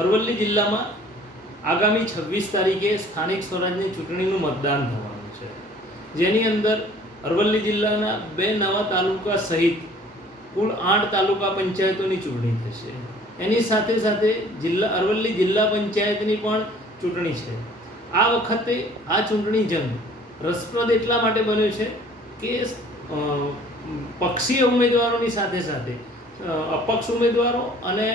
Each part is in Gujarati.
અરવલ્લી જિલ્લામાં આગામી 26 તારીખે સ્થાનિક સ્વરાજની ચૂંટણીનું મતદાન થવાનું છે, જેની અંદર અરવલ્લી જિલ્લાના 2 નવા તાલુકા સહિત કુલ 8 તાલુકા પંચાયતોની ચૂંટણી થશે. એની સાથે સાથે અરવલ્લી જિલ્લા પંચાયતની પણ ચૂંટણી છે. આ વખતે આ ચૂંટણી જંગ રસપ્રદ એટલા માટે બન્યો છે કે પક્ષીય ઉમેદવારોની સાથે સાથે અપક્ષ ઉમેદવારો અને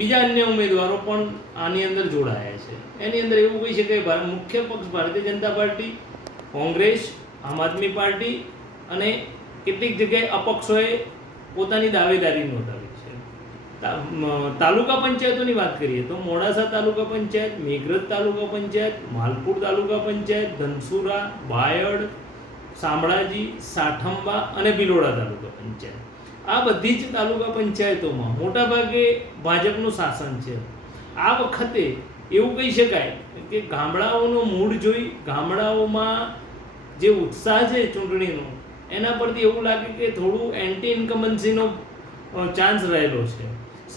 બીજા અન્ય ઉમેદવારો પણ આની અંદર જોડાયા છે. એની અંદર એવું કહી શકાય મુખ્ય પક્ષ ભારતીય જનતા પાર્ટી, કોંગ્રેસ, આમ આદમી પાર્ટી અને કેટલીક જગ્યાએ અપક્ષોએ પોતાની દાવેદારી નોંધાવી છે. તાલુકા પંચાયતોની વાત કરીએ તો મોડાસા તાલુકા પંચાયત, મેઘરજ તાલુકા પંચાયત, માલપુર તાલુકા પંચાયત, ધનસુરા, બાયડ, શામળાજી, સાઠંબા અને ભિલોડા તાલુકા પંચાયત. આ બધી જ તાલુકા પંચાયતોમાં મોટાભાગે ભાજપનું શાસન છે. આ વખતે એવું કહી શકાય કે ગામડાઓનો મૂળ જોઈ ગામડાઓમાં જે ઉત્સાહ છે ચૂંટણીનો, એના પરથી એવું લાગે કે થોડું એન્ટી ઇન્કમન્સીનો ચાન્સ રહેલો છે.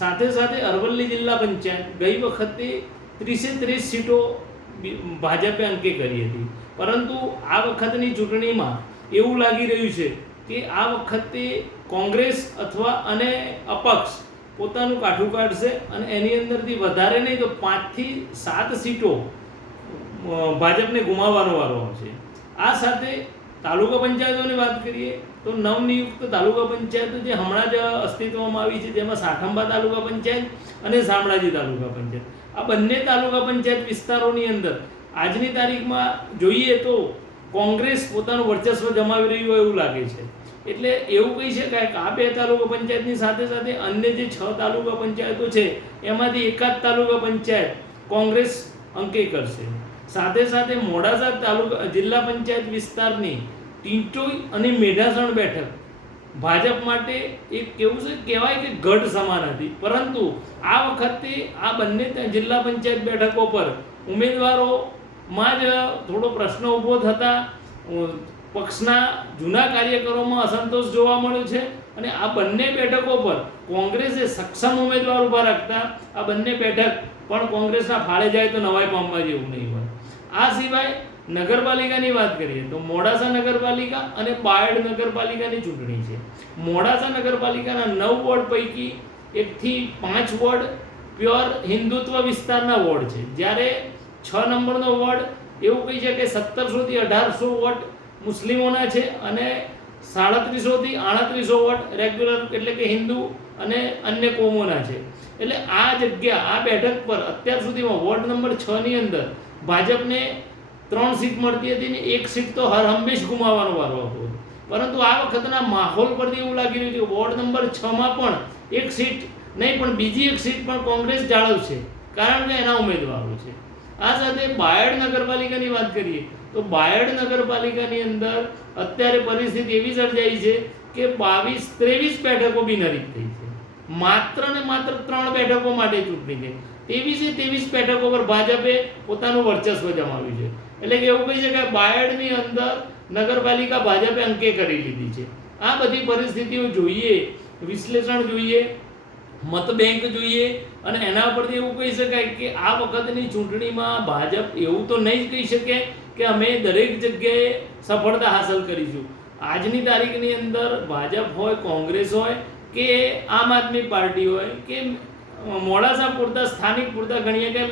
સાથે સાથે અરવલ્લી જિલ્લા પંચાયત ગઈ વખતે 30-30 સીટો ભાજપે અંકે કરી હતી, પરંતુ આ વખતની ચૂંટણીમાં એવું લાગી રહ્યું છે કે આ વખતે કોંગ્રેસ અથવા અને અપક્ષ પોતાનું કાઠું કાઢશે અને એની અંદરથી વધારે નહીં તો 5 થી 7 સીટો ભાજપને ગુમાવવાનો વારો આવશે. આ સાથે તાલુકા પંચાયતોની વાત કરીએ તો નવનિયુક્ત તાલુકા પંચાયતો જે હમણાં જ અસ્તિત્વમાં આવી છે, જેમાં સાઠંબા તાલુકા પંચાયત અને શામળાજી તાલુકા પંચાયત, આ બંને તાલુકા પંચાયત વિસ્તારોની અંદર આજની તારીખમાં જોઈએ તો કોંગ્રેસ પોતાનું વર્ચસ્વ જમાવી રહ્યું હોય એવું લાગે છે. એટલે એવું કહી શકાય કે આ 2 તાલુકા પંચાયતની સાથે સાથે અન્ય જે 6 તાલુકા પંચાયતો છે એમાંથી એકાદ તાલુકા પંચાયત કોંગ્રેસ અંકે કરશે. સાથે સાથે મોડાસા તાલુકા જિલ્લા પંચાયત વિસ્તારની ટીંટોઈ અને મેઢાસણ બેઠક ભાજપ માટે એક કેવું છે કહેવાય કે ગઢ સમાન હતી, પરંતુ આ વખતે આ બંને જિલ્લા પંચાયત બેઠકો પર ઉમેદવારોમાં જ થોડો પ્રશ્ન ઊભો થતા પક્ષના જૂના કાર્યકરોમાં અસંતોષ જોવા મળ્યો છે અને આ બંને બેઠકો પર કોંગ્રેસે સક્ષમ ઉમેદવાર ઊભા રાખતા આ બંને બેઠક પણ કોંગ્રેસના ફાળે જાય તો નવાઈ પામવા જેવું નહીં હોય. આ સિવાય નગરપાલિકાની વાત કરીએ તો મોડાસા નગરપાલિકા અને બાયડ નગરપાલિકાની ચૂંટણી છે. મોડાસા નગરપાલિકાના 9 વોર્ડ પૈકી 1 થી 5 વોર્ડ પ્યોર હિન્દુત્વ વિસ્તારના વોર્ડ છે, જ્યારે 6 નંબરનો વોર્ડ એવું કહી છે કે 1700 થી 1800 વોટ મુસ્લિમોના છે અને 3700 થી 3800 વોટ રેગ્યુલર એટલે કે હિન્દુ અને અન્ય કોમોના છે. એટલે આ જગ્યા આ બેઠક પર અત્યાર સુધીમાં વોર્ડ નંબર 6 ની અંદર ભાજપને 3 સીટ મળતી હતી ને 1 સીટ તો હર હંમેશ ગુમાવવાનો વારો હતો, પરંતુ આ વખતના માહોલ પરથી એવું લાગી રહ્યું છે કે વોર્ડ નંબર 6 માં પણ 1 સીટ નહીં પણ બીજી 1 સીટ પણ કોંગ્રેસ જાળવશે, કારણ કે એના ઉમેદવારો છે. આ સાથે બાયડ નગરપાલિકાની વાત કરીએ તો બાયડ નગરપાલિકાની અંદર અત્યારે પરિસ્થિતિ એવી સર્જાઈ છે કે 22-23 બેઠકો બિનહરીફ થઈ છે. માત્ર ને માત્ર 3 બેઠકો માટે ચૂંટણી છે. 23 બેઠકો પર ભાજપે પોતાનું વર્ચસ્વ જમાવ્યું છે. એટલે કે એવું કહી શકાય બાયડની અંદર નગરપાલિકા ભાજપે અંકે કરી લીધી છે. આ બધી પરિસ્થિતિઓ જોઈએ, વિશ્લેષણ જોઈએ, મત બેંક જોઈએ અને એના પરથી એવું કહી શકાય કે આ વખતની ચૂંટણીમાં ભાજપ એવું તો નહીં જ કહી શકે કે અમે દરેક જગ્યાએ સફળતા હાંસલ કરીશું. આજની તારીખની અંદર ભાજપ હોય, કોંગ્રેસ હોય કે આમ આદમી પાર્ટી હોય કે મોડાસા પૂરતા સ્થાનિક પૂરતા ગણીએ કે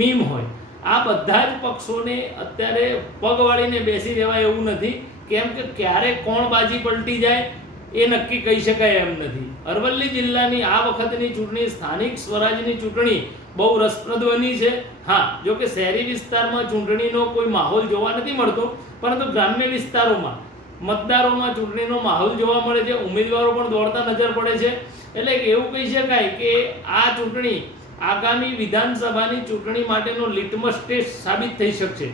મીમ હોય, આ બધા જ પક્ષોને અત્યારે પગ વાળીને બેસી રહેવાય એવું નથી, કેમ કે ક્યારે કોણ બાજી પલટી જાય એ નક્કી કહી શકાય એમ નથી. અરવલ્લી જિલ્લાની આ વખતની ચૂંટણી સ્થાનિક સ્વરાજની ચૂંટણી બહુ રસપ્રદ બની છે. હા, જો કે શહેરી વિસ્તારમાં ચૂંટણીનો કોઈ માહોલ જોવા નથી મળતો, પરંતુ ગ્રામ્ય વિસ્તારોમાં મતદારોમાં ચૂંટણીનો માહોલ જોવા મળે છે, ઉમેદવારો પણ દોડતા નજર પડે છે. એટલે એવું કહી શકાય કે આ ચૂંટણી આગામી વિધાનસભાની ચૂંટણી માટેનો લિટમસ ટેસ્ટ સાબિત થઈ શકશે.